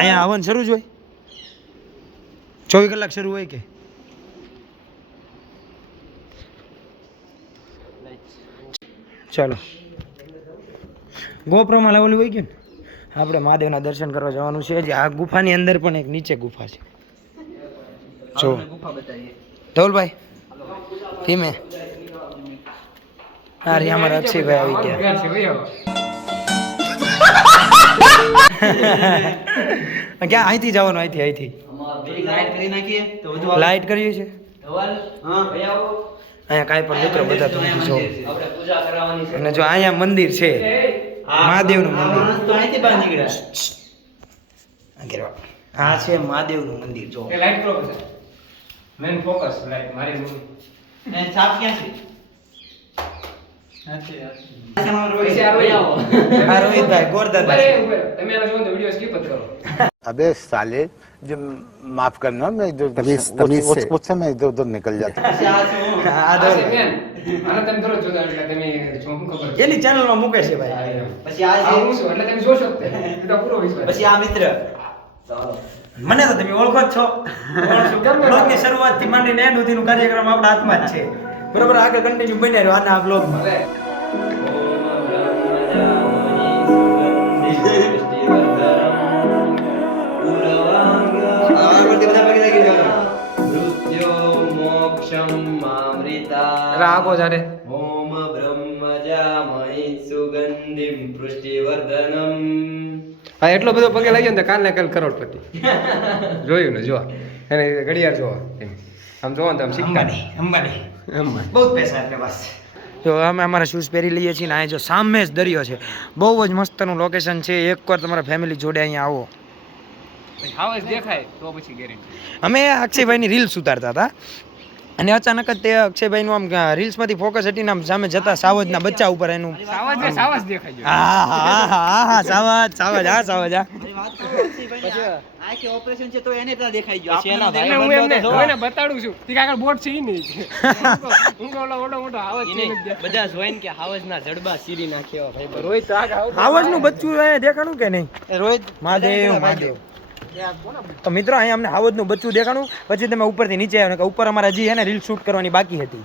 અહીંયા હવન શરૂ જ હોય 24 કલાક શરૂ હોય કે ચાલો ગોપ્રોમાં લેવલ હોય ગયું ને આપણે મહાદેવના દર્શન કરવા જવાનું છે જે આ ગુફાની અંદર પણ એક નીચે ગુફા છે જો ધવલભાઈ ધીમે અરે અમારા અક્ષયભાઈ આવી ગયા ક્યાં અહીંથી જવાનું અહીંથી લાઈટ કરીએ છે અહીંયા કાંઈ પણ મિત્રો બધા તમે જો અને જો અહીંયા મંદિર છે મહાદેવનું મંદિર આ છે મહાદેવનું મંદિર જો મેન ફોકસ લાઈટ મારી મેન છાપ ક્યાં છે રોહિતભાઈ ગોરદાદા તમે એના જોઈને વિડિયો સ્કીપ જ કરો अबे साले जो माफ करना मैं जो उससे मैं इधर उधर निकल जाता એની ચેનલમાં મૂકે છે ભાઈ પછી આ હું છું એટલે તમે જોશો એટલે પૂરો વિશ્વાસ પછી આ મિત્ર મને તો તમે ઓળખો જ છો બ્લોગની શરૂઆતથી માંડીને એન્ડ સુધીનું કાર્યક્રમ આપણા હાથમાં જ છે બરોબર આગળ કન્ટિન્યુ બન્યા રહ્યો આના બ્લોગમાં આગો જારે ઓમ બ્રહ્મજામહિ સુગંધિમ પુષ્ટિવર્ધનમ હા એટલો બધો પગે લાગ્યો ને કાલ ને કાલ કરોડપતિ જોયું ને જો એને ઘડિયાળ જો આમ જોવો ને આમ સિક્કા અંબાની બહુ પૈસા આપને પાસ જો અમે અમારા શૂઝ પહેરી લઈએ છીએ ને આ જો સામે જ દરિયો છે બહુ જ મસ્તનું લોકેશન છે એકવાર તમારા ફેમિલી જોડે અહીંયા આવો હાવસ દેખાય તો પછી ગેરંટી અમે અક્ષયભાઈની રીલ્સ ઉતારતા હતા અને અચાનક જ તે અક્ષયભાઈનું આમ રીલ્સમાંથી ફોકસ હટીને આમ સામે જતા સાવજના બચ્ચા ઉપર એનું સાવજ દેખાય છે હા હા હા હા સાવજ સાવજ હા સાવજ હા આ કે ઓપરેશન છે તો એને ત્યાં દેખાઈ ગયો એટલે હું એમને બતાડું છું કે આગળ બોટ છે ઈ નહીં હું ઓલો મોટો હાવજ છે બધા જોઈને કે હાવજના જડબા સીરી નાખ્યો ભાઈ રોહિત હાવજનું બચ્ચું દેખાણું કે નહીં રોહિત મહાદેવ મહાદેવ તો મિત્રો અહીંયા અમને હાવજનું બચ્ચું દેખાણું પછી તમે ઉપરથી નીચે આવ્યો કે ઉપર અમારે હજી છે ને રીલ શૂટ કરવાની બાકી હતી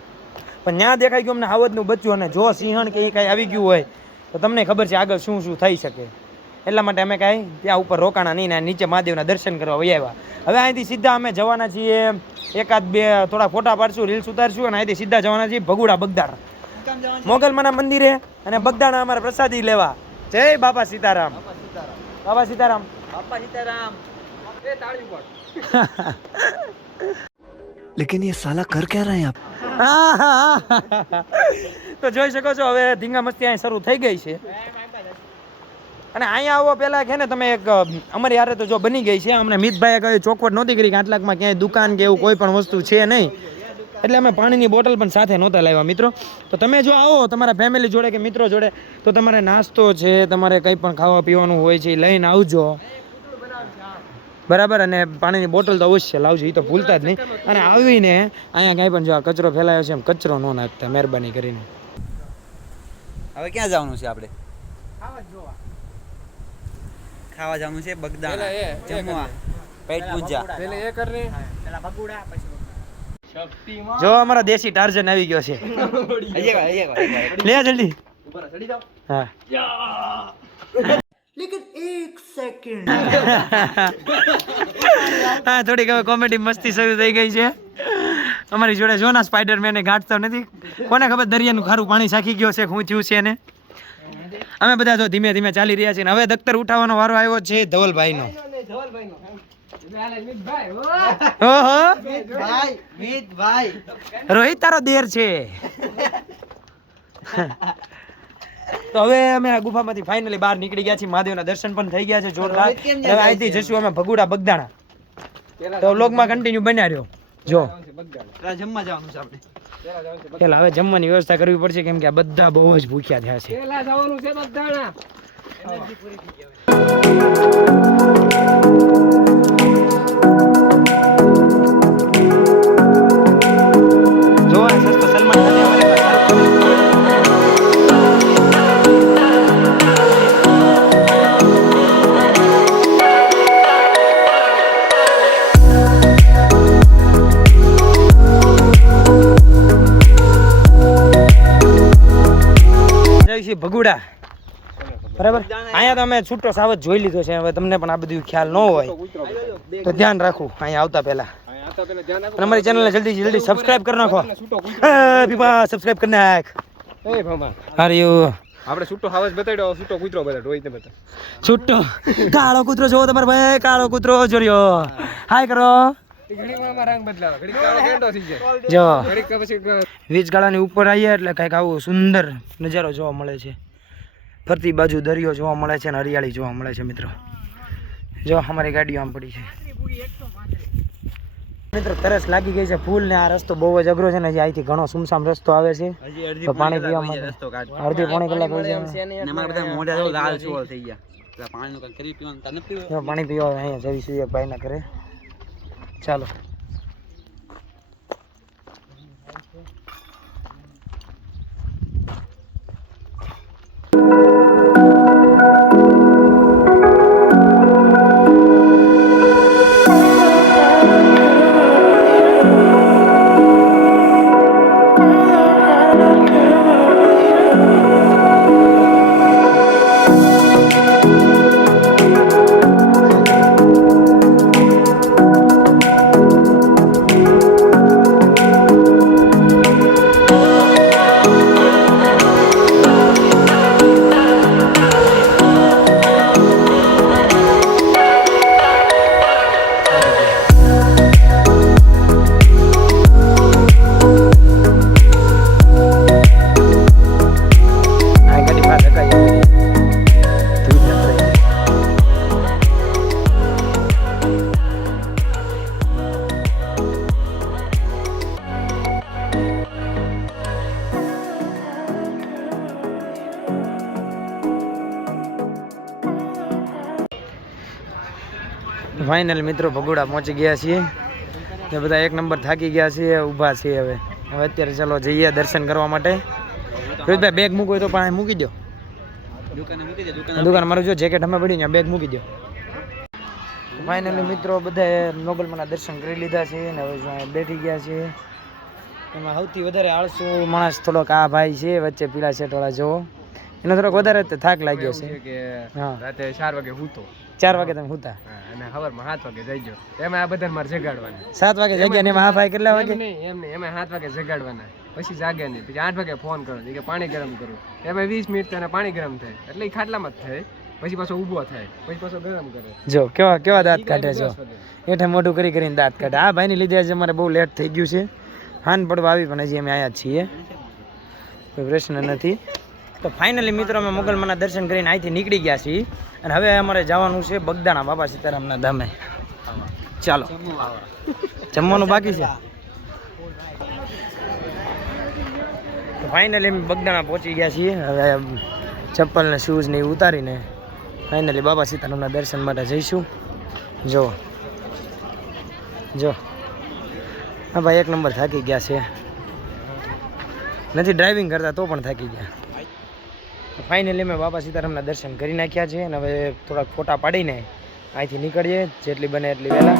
પણ ત્યાં દેખાઈ ગયું અમને હાવજનું બચ્ચું અને જો સિંહણ કે એ કાંઈ આવી ગયું હોય તો તમને ખબર છે આગળ શું શું થઈ શકે એટલા માટે અમે કાંઈ ત્યાં ઉપર રોકાણા નહીં ને નીચે મહાદેવના દર્શન કરવા વહી આવ્યા હવે અહીંથી સીધા અમે જવાના છીએ એકાદ બે થોડા ફોટા પાડશું રીલ્સ ઉતારશું અને અહીંથી સીધા જવાના છીએ ભગુડા બગદાણા મોગલમાના મંદિરે અને બગદાણા અમારે પ્રસાદી લેવા જય બાપા સીતારામ બાબા સીતારામ બાપા સીતારામ लेकिन ये साला कर क्या रहे हैं आप તો જોઈ શકો છો હવે ધીંગા મસ્તી અહીં શરૂ થઈ ગઈ છે અને અહીંયા આવો પહેલા છે ને તમે એક અમારી યારે તો જો બની ગઈ છે અમને મિતભાઈએ કહ્યું ચોખવટ નહોતી કરી કે આટલાકમાં ક્યાંય દુકાન કે એવું કોઈ પણ વસ્તુ છે નહીં એટલે અમે પાણીની બોટલ પણ સાથે નહોતા લાવ્યા મિત્રો તો તમે જો આવો તમારા ફેમિલી જોડે કે મિત્રો જોડે તો તમારે નાસ્તો છે તમારે કંઈ પણ ખાવા પીવાનું હોય છે એ લઈને આવજો બરાબર અને પાણીની બોટલ તો અવશ્ય લાવજો એ તો ભૂલતા જ નહીં અને આવીને અહીંયા કાંઈ પણ જો આ કચરો ફેલાયો છે એમ કચરો ન નાખતા મહેરબાની કરીને હવે ક્યાં જવાનું છે આપણે ખાવા જવાનું છે બગદાણા જમવા પેટ પૂજા પેલે એ કરને પેલા બગુડા પછી જો અમારા દેશી ટાર્જન આવી ગયો છે લે જલ્દી ચડી જાઓ હા लेकिन एक सेकंड હા થોડીક હવે કોમેડી મસ્તી શરૂ થઈ ગઈ છે અમારી જોડે જો ના સ્પાઈડરમેન ગાંઠતો નથી કોને ખબર દરિયાનું ખારું પાણી સાખી ગયો છે શું થયું છે એને અમે બધા જો ધીમે ધીમે ચાલી રહ્યા છીએ હવે દખ્તર ઉઠાવવાનો વારો આવ્યો છે ધવલભાઈનો ઓહો મિતભાઈ રોહિત તારો દેર છે તો હવે અમે આ ગુફામાંથી ફાઇનલી બહાર નીકળી ગયા છીએ મહાદેવના દર્શન પણ થઈ ગયા છે જોરદાર હવે અહીંથી જશું અમે ભગુડા બગદાણા તો વ્લોગમાં કન્ટિન્યુ બન્યા રહ્યો જો જમવા જવાનું છે આપણે પેલા હવે જમવાની વ્યવસ્થા કરવી પડશે કેમ કે આ બધા બહુ જ ભૂખ્યા થયા છે પેલા જવાનું છે બગદાણા જો આ સસ્તો સલમાન ખાન ભગુડા બરાબર. અહીંયા તો અમે છૂટો સાવજ જોઈ લીધો છે. હવે તમને પણ આ બધું ખ્યાલ ન હોય તો ધ્યાન રાખવું અહીંયા આવતા પહેલા. અને અમારી ચેનલને જલ્દી સબસ્ક્રાઇબ કરી નાખો. પીપા સબસ્ક્રાઇબ કરી નાખ. એ ભમા અરે આપણે છૂટો હાવજ બતાડ્યો, છૂટો કૂતરો બતાડ્યો રોહિતને બતા. છૂટો કાળો કૂતરો જોવો તમારે ભાઈ, કાળો કૂતરો જોર્યો. હાય કરો. ઘડીક માં રંગ બદલાવે, ઘડીક કાળો કેન્ડો થઈ જાય, જો ઘડીક પછી વીજગાળાની ઉપર આવીએ એટલે કંઈક આવું સુંદર નજારો જોવા મળે છે. ફરતી બાજુ દરિયો જોવા મળે છે અને હરિયાળી જોવા મળે છે મિત્રો. જો અમારી ગાડીઓ આમ પડી છે મિત્રો. તરસ લાગી ગઈ છે ફૂલ ને આ રસ્તો બહુ જ અઘરો છે ને. હજી અહીંથી ઘણો સુમસામ રસ્તો આવે છે તો પાણી પીવા માટે અડધી પોણી કલાક હોય છે. પાણી પીવા અહીંયા જઈશું એક ભાઈના ઘરે. ચાલો ફાઇનલ મિત્રો ભગુડા પહોંચી ગયા છીએ. એ બધા એક નંબર થાકી ગયા છીએ, ઊભા છીએ. હવે અત્યારે ચાલો જઈએ દર્શન કરવા માટે. રોહિતભાઈ બેગ મૂકો તો પણ મૂકી દો દુકાન. મારું જો જેકેટ અમે પડી ને બેગ મૂકી દો. ફાઇનલી મિત્રો બધા મોગલમાના દર્શન કરી લીધા છે ને હવે જો અહીંયા બેઠી ગયા છે. એમાં સૌથી વધારે આળસુ માણસ થોડોક આ ભાઈ છે વચ્ચે પીળા શર્ટવાળા જોવો. એનો થોડોક વધારે થાક લાગ્યો છે. હા રાતે 4 વાગે હૂતો, 4 વાગે તમે હુતા અને સવારમાં 7 વાગે જઈ ગયો. એમાં આ બધા મારે જગાડવાના. 7 વાગે જાગ્યા ને એમાં આ ભાઈ કેટલા વાગે? એમ નહીં, એમાં 7 વાગે જગાડવાના, પછી જાગે નહીં, પછી 8 વાગે ફોન કરો કે પાણી ગરમ કરું. એમાં 20 મિનિટ તેને પાણી ગરમ થાય એટલે એ ખાટલામાં જ થાય, પછી પાછો ઊભો થાય, પછી પાછો ગરમ કરે. જો કેવા દાંત કાઢે. જો એઠે મોઢું કરીને દાંત કાઢે. આ ભાઈની લીધે આજે અમારે બહુ લેટ થઈ ગયું છે. હાન પડવા આવી પણ હજી અમે આવ્યા જ છીએ, કોઈ પ્રશ્ન નથી. તો ફાઇનલી મિત્રો અમે મોગલમાના દર્શન કરીને અહીંથી નીકળી ગયા છીએ અને હવે અમારે જવાનું છે બગદાણા બાબા સીતારામના ધામે. ચાલો જમવાનું બાકી છે. તો ફાઇનલી અમે બગદાણા પહોંચી ગયા છીએ. હવે ચપ્પલ ને શૂઝ ને ઉતારીને ફાઇનલી બાબા સીતારામના દર્શન માટે જઈશું. જો હા ભાઈ એક નંબર થાકી ગયા છે. નથી ડ્રાઇવિંગ કરતા તો પણ થાકી ગયા. ફાઇનલી મેં બાબા સીતારામના દર્શન કરી નાખ્યા છે અને હવે થોડાક ફોટા પાડીને અહીંથી નીકળીએ જેટલી બને એટલી વહેલા.